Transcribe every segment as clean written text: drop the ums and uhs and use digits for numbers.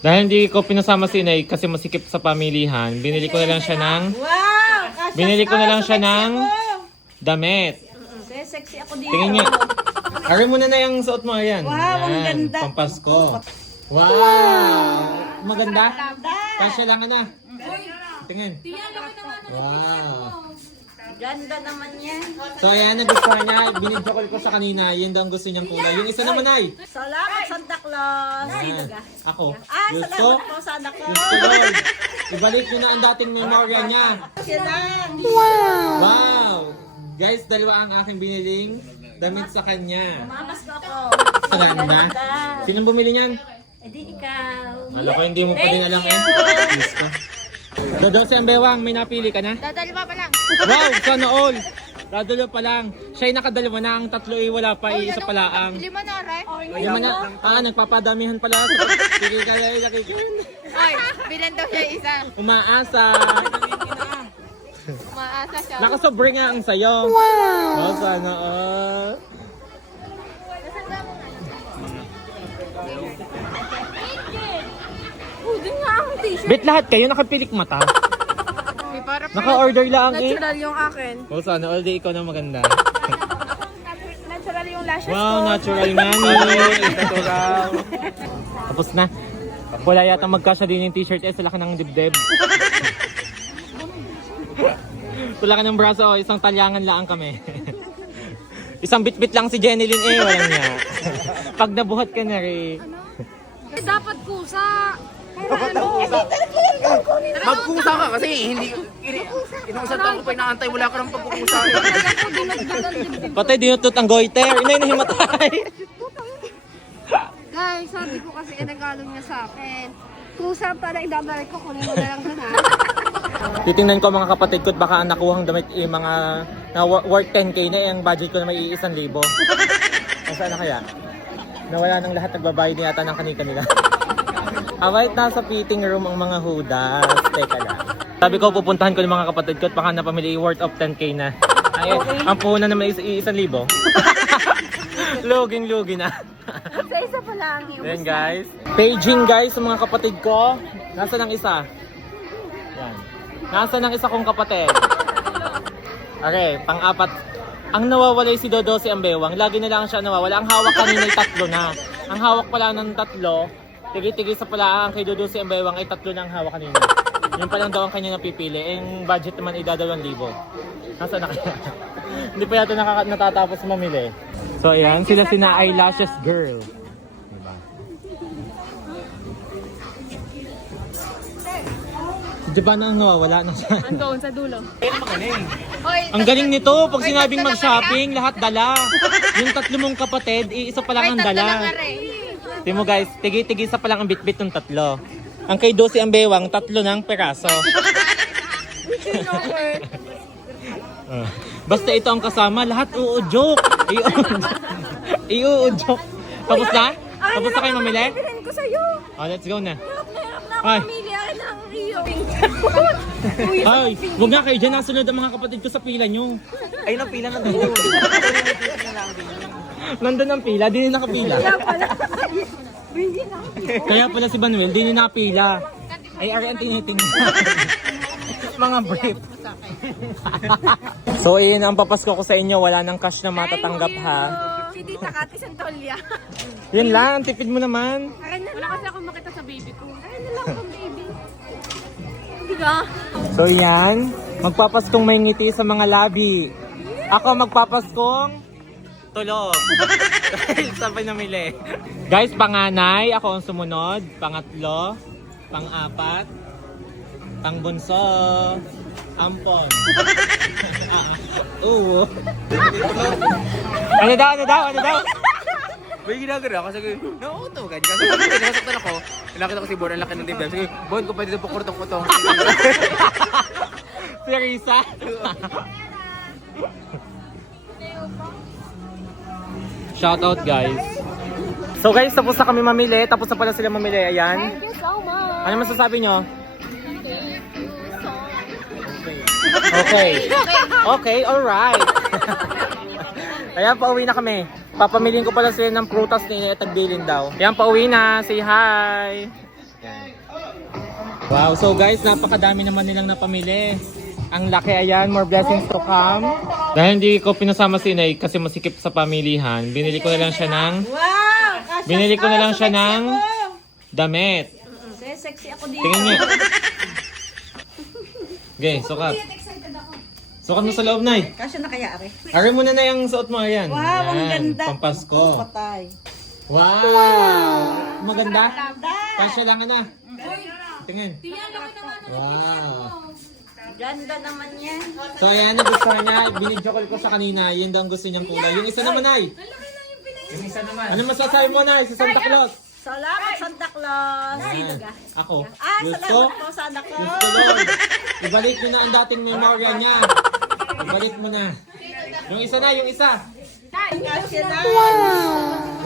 Dahil hindi ko pinasama si Inay kasi masikip sa pamilihan, binili ko na lang siya ng damit. Sexy ako dito. Tingin niya. Ari mo na yung suot mo, ayan. Wow, ang Ayan, ganda. Pampasko. Wow! Maganda? Kasya lang na. Tingin. Wow. Ganda naman yan. So ayan, nagustuhan niya. Binidyo ko sa kanina. Yun daw ang gusto niyang kulay. Yung isa naman ay. Salamat, Santa Claus. Ayan. Ako. Salamat Gusto? po, Santa Claus. Gusto Lord. Ibalik niyo na ang dating memorya niya. Sinan. Wow! Guys, dalawa ang aking biniling damit sa kanya. Mamas ko ako. Ganda. Sinong bumili niyan? Eh di ikaw. Alam ko, hindi mo pa din alam eh. Yes ka. Dodo si Ambewang, may napili ka na? Dadalima pa lang. Wow, sana all! Dadalo pa lang. Siya'y nakadalawa na, ang tatlo ay wala pa, isa pala ang... Lima na, right? Lima na. Nagpapadamihan pala. Sige ka na, Ay, bilan daw siya isa. Umaasa. Umaasa siya. Nakasobre nga ang sayo. Wow! Oh, sana all. Hindi nga ang t-shirt. Bet lahat kayo nakapilik mata. May para pa. Naka-order lang eh. Natural yung akin. Oh, sana all day ikaw na maganda. Natural yung lashes Wow, ko. natural nga ni. Natural. Tapos na. Wala yata magkasya din yung t-shirt sa laki ng dibdib. Wala ka ng braso, isang talyangan lang kami. Isang bit-bit lang si Jenny Lynn eh, walang niya. Pag nabuhat ka na rin. Dapat kusa. Magkusa ka kasi hindi inang isang taon ko pa inaantay, wala ka ng pagkukusa. Patay dinutot ang goiter, inay nahimatay. Guys, sabi ko kasi inagalo niya sa akin. Kusa para idabalik ko, kunin mo na lang doon ha. Titingnan ko mga kapatid ko at baka ang nakuhang damit mga na worth 10k na eh, ang budget ko na may 1,000. Saan na kaya? Nawala ng lahat, nagbabayad na yata ng kanila. Await nasa fitting room ang mga hudas. Teka lang. Sabi ko pupuntahan ko ng mga kapatid ko at baka napamili worth of 10k na. Ay, ang puhunan naman is 1,000. Luging-lugi na. Isa pa lang yung Then guys, paging guys sa mga kapatid ko. Nasaan ang isa? Yan. Nasaan ang isa kong kapatid? Okay, pang-apat. Ang nawawala si Dodo si Ambewang. Lagi na lang siya nawawala. Ang hawak kanina ay 3 na. Ang hawak pala ng 3. Tigi-tigi sa pala ang kay Dodo si Ambewang ay 3 na ang hawak kanina. Yun pa lang daw ang kanya napipili. Ang budget naman ay 2,000. Nasaan na kaya? Hindi pa yata natatapos mamili. So ayan, sila sina eyelashes girl. Diba? Diba na ang nawawala na siya? Andoon sa dulo. Ang galing nito, pag sinabing mag-shopping, lahat dala. Yung 3 mong kapatid, isa pa lang ang dala. Tingnan mo guys, tigi-tigi sa pa lang ang bit-bit ng 3. Ang kay Dosi ang bewang, 3 ng peraso. Basta ito ang kasama, lahat uudyok. Iuudyok. Tapos na? Tapos na kayo mamili? Bilhin ko sa'yo. Oh, let's go na. Nahirap na ako Ay. mamili. Akin ang iyo. Ay, huwag nga kayo dyan, nasunod ang mga kapatid ko sa pila nyo. Ayun ang pila ng dulo. Nandun ang pila, di nyo nakapila. Bilhin ako. Kaya pala si Manuel, di nyo nakapila. Ay, ari ang tinitingnan. Mga brief. So, ayun ang papasko ko sa inyo. Wala nang cash na matatanggap ha. Si Tita Kati Santolya. Yun lang, ang tipid mo naman. Akin na Wala lang. kasi ako makita sa baby ko. Akin na lang kung baby. Hindi ka? So yan, magpapaskong may ngiti sa mga labi. Ako magpapaskong tulog. Dahil sabay namili. Guys, panganay, ako ang sumunod. Pangatlo, pang-apat, pangbunso, ampon. Oo. Ano daw? May ginagara kasi nauuto ka. Kasi pag nasaktan ako, nakita ko si Bon, ang laki ng dibdib. Sige, Bon, kung pwede na pukurtong-putong. Si Risa. Shout out guys. So guys, tapos na kami mamili. Tapos na pala sila mamili. Ayan. Thank you so much. Ano masasabi nyo? Okay, alright. Kaya pauwi na kami. Papamilin ko pala sila ng prutas ni Tagbilin daw. Yan, pauwi na. Say hi. Yan. Wow, so guys, napakadami naman nilang napamili. Ang laki, ayan, more blessings to come. Dahil hindi ko pinasama si Inay kasi masikip sa pamilihan, binili ko na lang siya ng damit. Sexy ako dito. Tingnan niyo. Okay, sukat. Sukat mo sa loob, Nay. Kasya na kaya, Are? Ari mo na yung suot mo, ayan. Wow, ang Ayan, ganda. Pampasko. Patay. Wow! Maganda? Kasya lang na. Tingin. Wow. Ganda naman yan. So ayan, nagustuhan niya. Binidyo ko sa kanina. Yun daw ang gusto niyang kulay. Yung isa naman, Nay. Yung isa naman. Ano masasabi mo, Nay, sa Santa Claus? Salamat, Santa Claus. Ayan. Ako. Ah, Gusto? salamat po, Santa Claus. Gusto, Lord. Ibalik niyo na ang dating memorya niya. Ibalik mo na. Yung isa na, yung isa. Kasya na.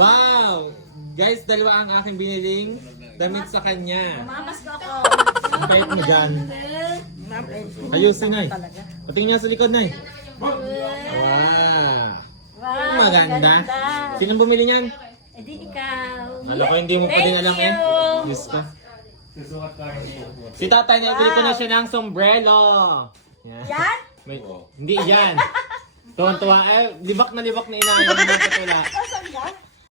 Wow! Guys, dalawa ang aking biniling damit sa kanya. Mamas ko ako. Ang bait mo dyan. Ayusin, Nay. Patingin niya sa likod, Nay. Wow! Wow, Maganda. Sinong bumili niyan? Eh di ikaw. Alam ko hindi mo pa din alam eh. Diyos ko. Si tatay na ibili ko na siya ng sombrero. Yan? Hindi yan. Tuwan-tuwa. Eh, libak na inayon ng mga patula. Saan ka?